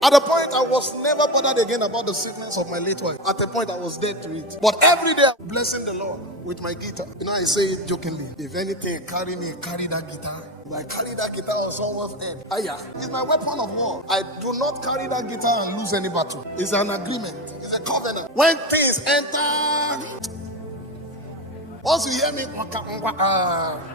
At a point, I was never bothered again about the sickness of my late wife. At a point, I was dead to it. But every day, I'm blessing the Lord with my guitar. I say it jokingly. If anything, carry that guitar. If I carry that guitar on someone's head, it's my weapon of war. I do not carry that guitar and lose any battle. It's an agreement. It's a covenant. When things enter, once you hear me,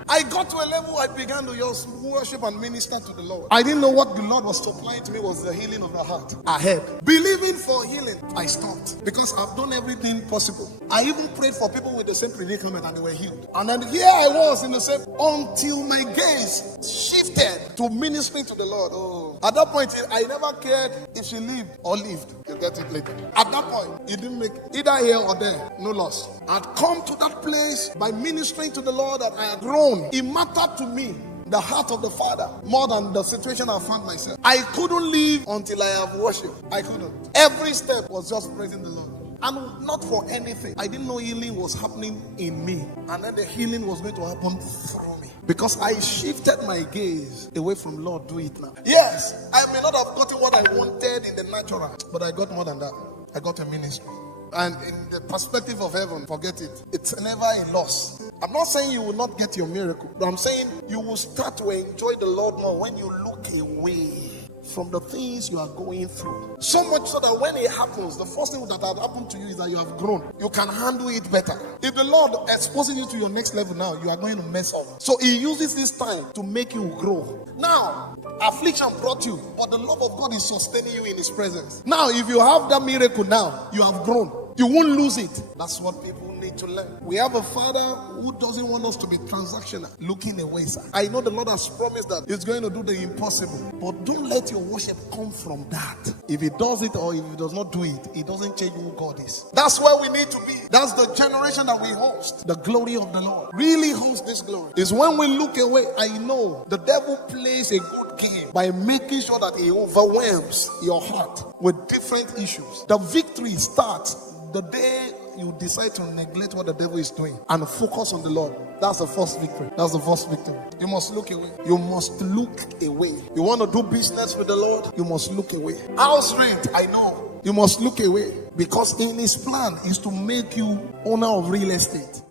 I got to a level I began to just worship and minister to the Lord. I didn't know what the Lord was supplying to me was the healing of the heart. Ahead. Believing for healing, I stopped because I've done everything possible. I even prayed for people with the same predicament and they were healed. And then here I was in the same, until my gaze shifted to ministering to the Lord. At that point, I never cared if she lived or lived. You'll get it later. At that point, it didn't make either here or there, no loss. I'd come to that place by ministering to the Lord that I had grown. It mattered to me, the heart of the Father, more than the situation I found myself. I couldn't live until I have worship. I couldn't. Every step was just praising the Lord. And not for anything. I didn't know healing was happening in me. And then the healing was going to happen through me. Because I shifted my gaze away from Lord, do it now. Yes, I may not have gotten what I wanted in the natural, but I got more than that. I got a ministry. And in the perspective of heaven, forget it. It's never a loss. I'm not saying you will not get your miracle, but I'm saying you will start to enjoy the Lord more when you look away from the things you are going through. So much so that when it happens, the first thing that has happened to you is that you have grown. You can handle it better. If the Lord exposing you to your next level now, you are going to mess up. So He uses this time to make you grow. Now, affliction brought you, but the love of God is sustaining you in His presence. Now, if you have that miracle now, you have grown. You won't lose it. That's what people need to learn. We have a Father who doesn't want us to be transactional, looking away, sir. I know the Lord has promised that He's going to do the impossible, but don't let your worship come from that. If He does it or if He does not do it, it doesn't change who God is. That's where we need to be. That's the generation that we host. The glory of the Lord really hosts this glory. Is when we look away. I know the devil plays a good game by making sure that he overwhelms your heart with different issues. The victory starts the day you decide to neglect what the devil is doing and focus on the Lord. That's the first victory. That's the first victory. You must look away. You must look away. You want to do business with the Lord? You must look away. House rent, I know. You must look away because in His plan is to make you owner of real estate.